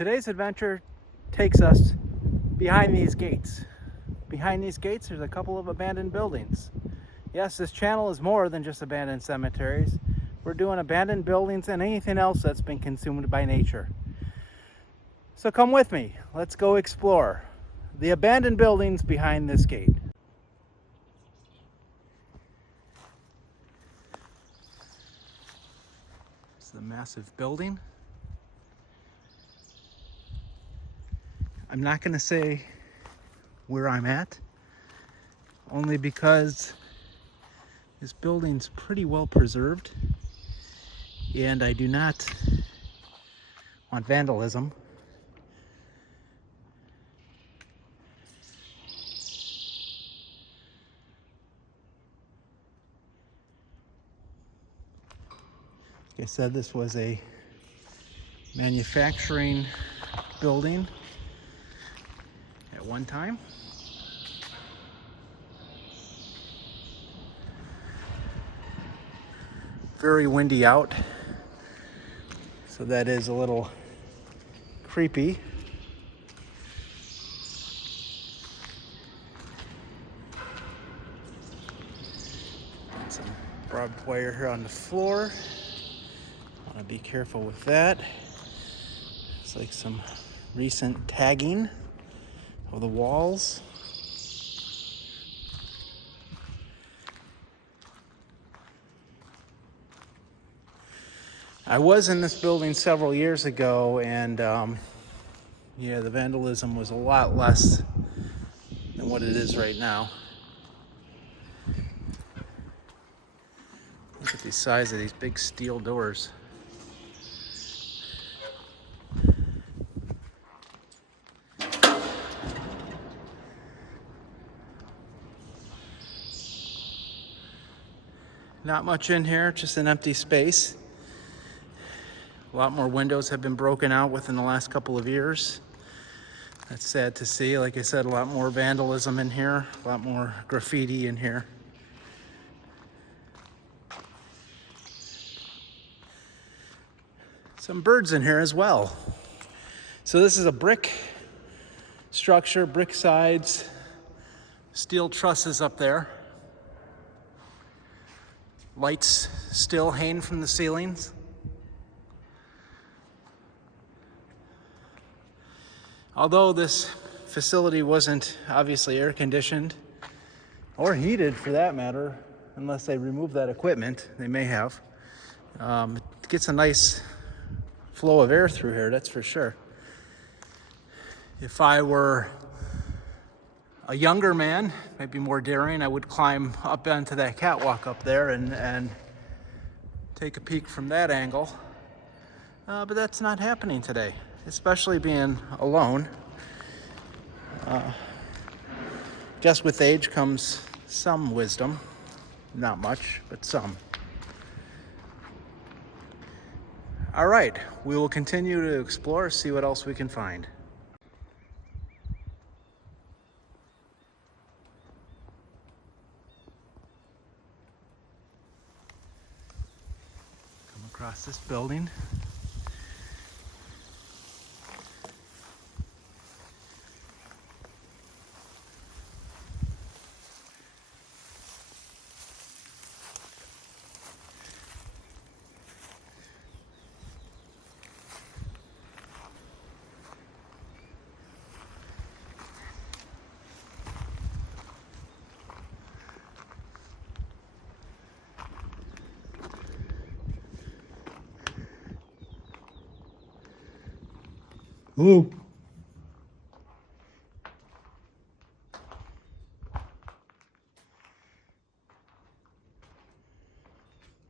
Today's adventure takes us behind these gates. Behind these gates, there's a couple of abandoned buildings. Yes, this channel is more than just abandoned cemeteries. We're doing abandoned buildings and anything else that's been consumed by nature. So come with me. Let's go explore the abandoned buildings behind this gate. It's a massive building. I'm not going to say where I'm at, only because this building's pretty well preserved and I do not want vandalism. Like I said, this was a manufacturing building at one time. Very windy out, so that is a little creepy. Some barbed wire here on the floor. Want to be careful with that. It's like some recent tagging of the walls. I was in this building several years ago, and yeah, the vandalism was a lot less than what it is right now. Look at the size of these big steel doors. Not much in here, just an empty space. A lot more windows have been broken out within the last couple of years. That's sad to see. Like I said, a lot more vandalism in here, a lot more graffiti in here. Some birds in here as well. So this is a brick structure, brick sides, steel trusses up there. Lights still hang from the ceilings. Although this facility wasn't obviously air conditioned or heated for that matter, unless they remove that equipment, they may have. It gets a nice flow of air through here, that's for sure. If I were a younger man, maybe more daring, I would climb up onto that catwalk up there and take a peek from that angle. But that's not happening today, especially being alone. Guess with age comes some wisdom. Not much, but some. All right, we will continue to explore, see what else we can find. Come across this building. Ooh.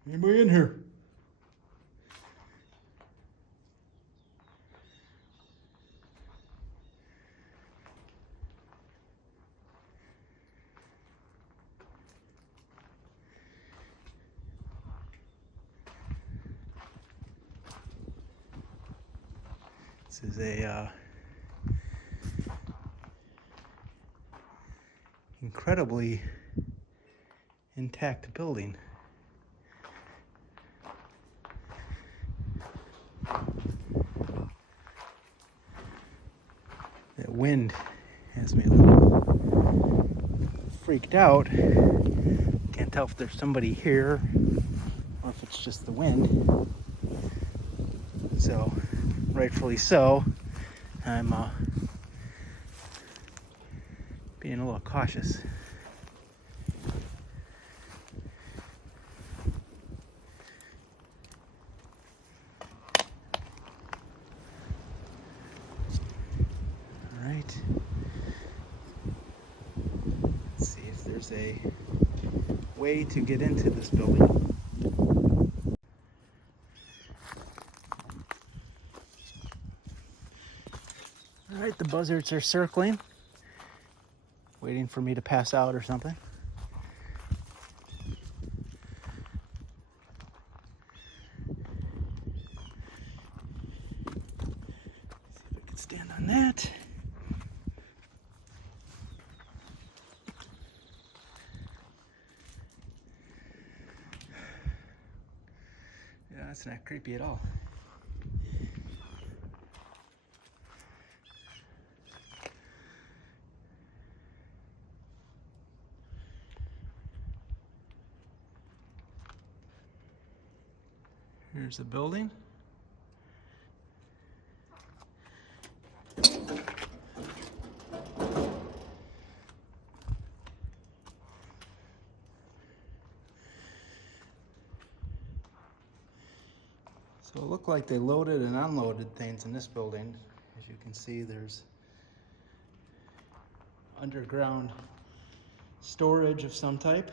Anybody in here? This is a incredibly intact building. The wind has me a little freaked out. Can't tell if there's somebody here or if it's just the wind. So, rightfully so, I'm being a little cautious. All right. Let's see if there's a way to get into this building. All right, the buzzards are circling, waiting for me to pass out or something. See if I can stand on that. Yeah, that's not creepy at all. Here's the building. So it looked like they loaded and unloaded things in this building. As you can see, there's underground storage of some type.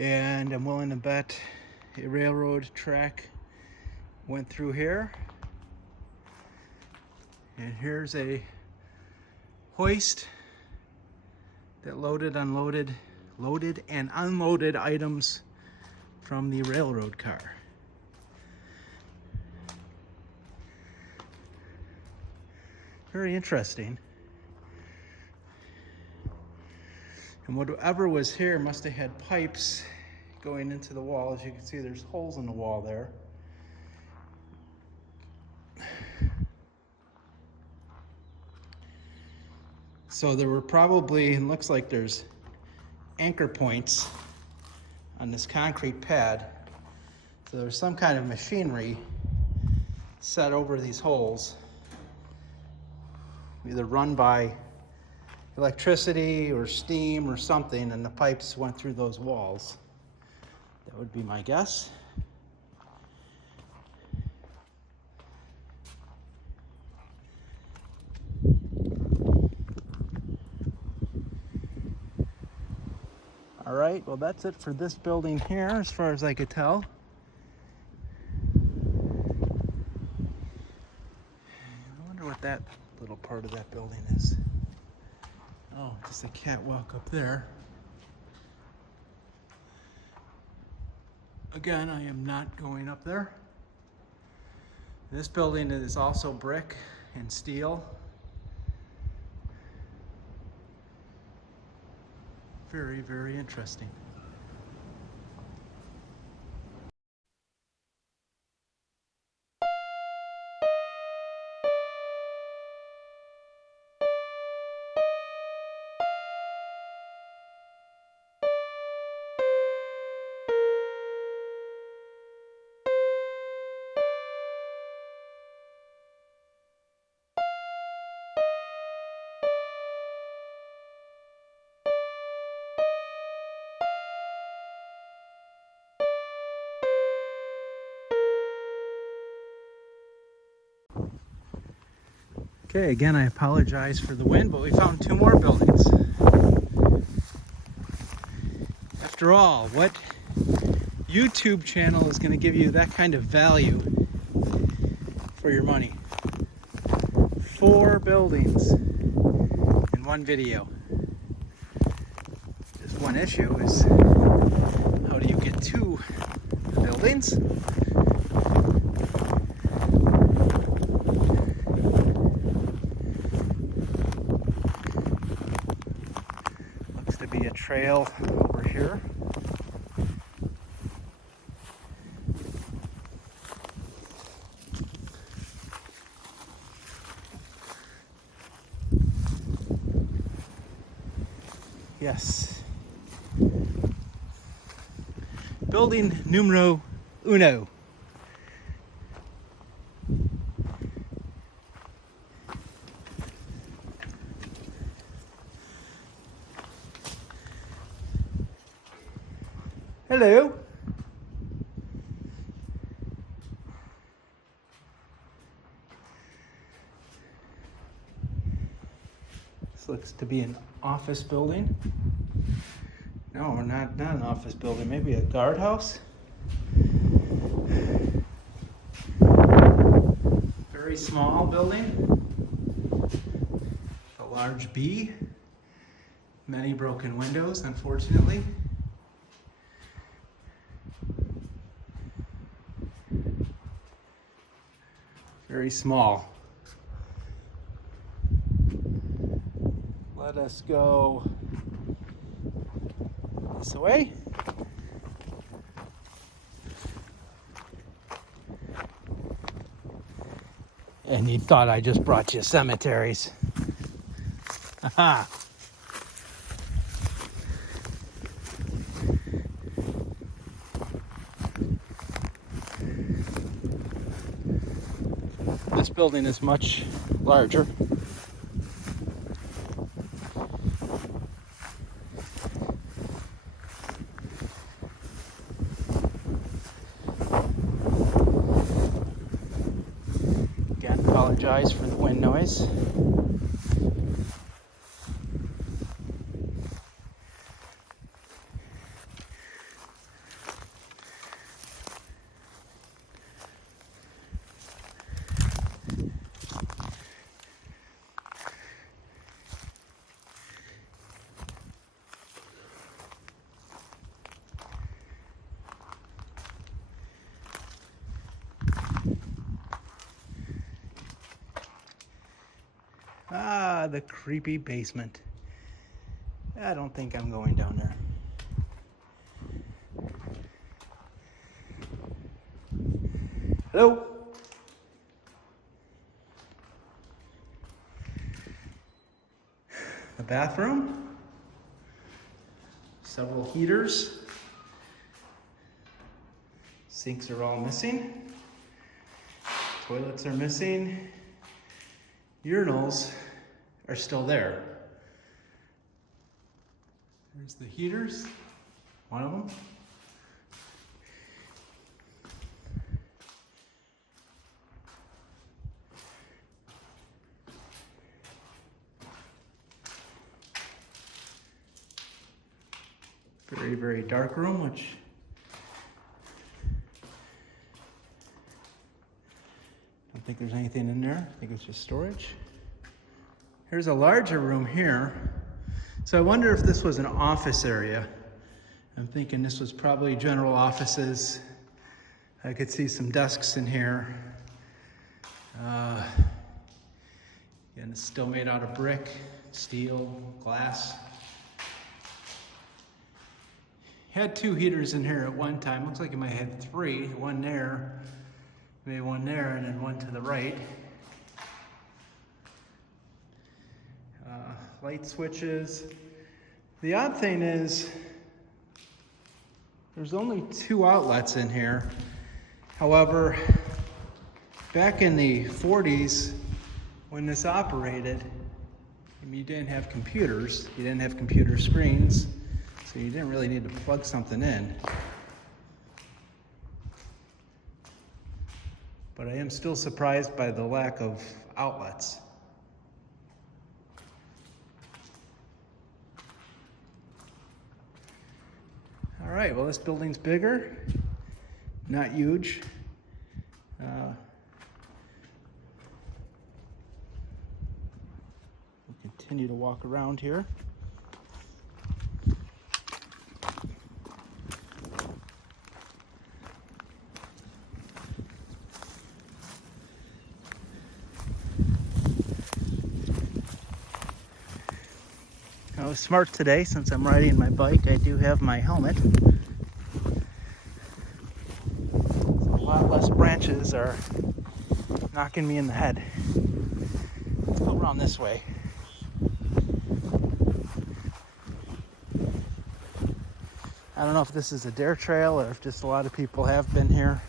And I'm willing to bet a railroad track went through here. And here's a hoist that loaded and unloaded items from the railroad car. Very interesting. And whatever was here must have had pipes going into the wall. As you can see, there's holes in the wall there. So there were probably, it looks like there's anchor points on this concrete pad. So there's some kind of machinery set over these holes, either run by electricity or steam or something, and the pipes went through those walls. That would be my guess. All right, well, that's it for this building here, as far as I could tell. I wonder what that little part of that building is. Oh, just a catwalk up there. Again, I am not going up there. This building is also brick and steel. Very, very interesting. Okay, again, I apologize for the wind, but we found 2 more buildings. After all, what YouTube channel is going to give you that kind of value for your money? 4 buildings in one video. Just one issue is, how do you get 2 buildings? trail over here. Yes. Building numero uno. Hello. This looks to be an office building. No, not an office building, maybe a guardhouse. Very small building. A large B. Many broken windows, unfortunately. Very small. Let us go this way. And you thought I just brought you cemeteries. Haha. This building is much larger. Again, apologize for the wind noise. Ah, the creepy basement. I don't think I'm going down there. Hello? The bathroom. Several heaters. Sinks are all missing. Toilets are missing. Urinals are still there. There's the heaters, one of them. Very, very dark room, which I don't think there's anything in there. I think it's just storage. Here's a larger room here. So I wonder if this was an office area. I'm thinking this was probably general offices. I could see some desks in here. Again, it's still made out of brick, steel, glass. Had two heaters in here at one time. Looks like it might have had three. One there, maybe one there, and then one to the right. Light switches. The odd thing is there's only two outlets in here. However, back in the 40s when this operated, you didn't have computers, you didn't have computer screens, so you didn't really need to plug something in. But I am still surprised by the lack of outlets. All right, well, this building's bigger, not huge. We'll continue to walk around here. was smart today. Since I'm riding my bike, I do have my helmet. So a lot less branches are knocking me in the head. Let's go around this way. I don't know if this is a dare trail or if just a lot of people have been here.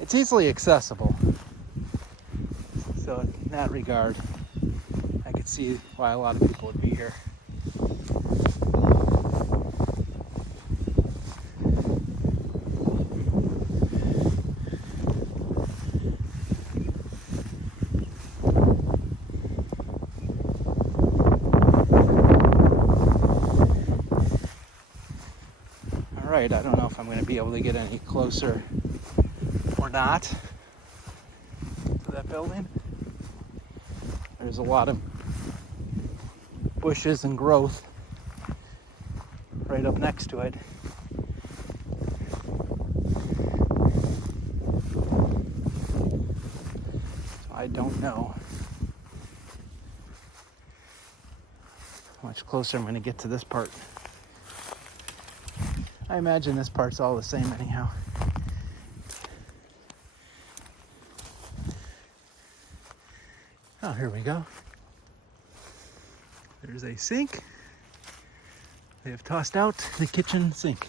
It's easily accessible. So in that regard, I could see why a lot of people would be here. All right, I don't know if I'm going to be able to get any closer or not to that building. There's a lot of bushes and growth right up next to it. So I don't know how much closer I'm going to get to this part. I imagine this part's all the same anyhow. Oh, here we go. There's a sink. They have tossed out the kitchen sink.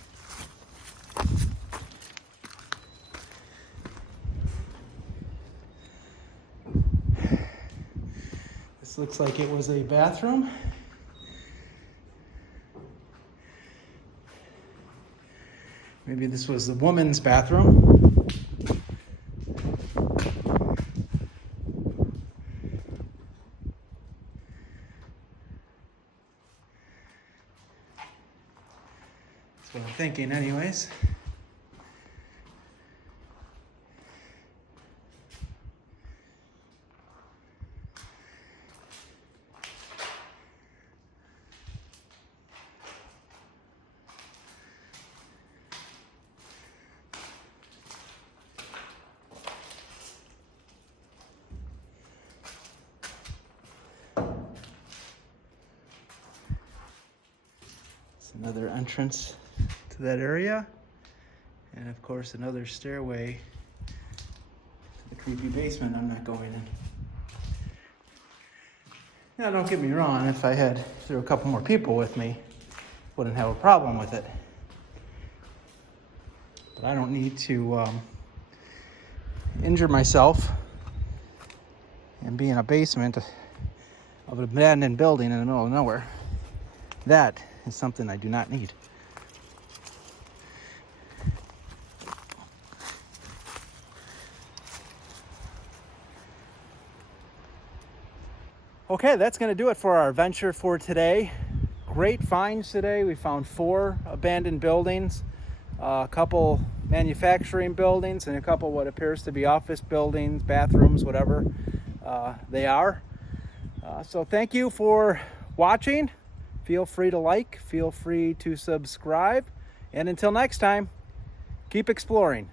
This looks like it was a bathroom. Maybe this was the woman's bathroom. That's what I'm thinking anyways. Another entrance to that area, and of course another stairway to the creepy basement I'm not going in. Now don't get me wrong, if there were a couple more people with me, wouldn't have a problem with it. But I don't need to injure myself and be in a basement of an abandoned building in the middle of nowhere. That is something I do not need. Okay, that's going to do it for our adventure for today. Great finds today. We found 4 abandoned buildings, a couple manufacturing buildings, and a couple what appears to be office buildings, bathrooms, whatever they are. So thank you for watching. Feel free to like, feel free to subscribe, and until next time, keep exploring.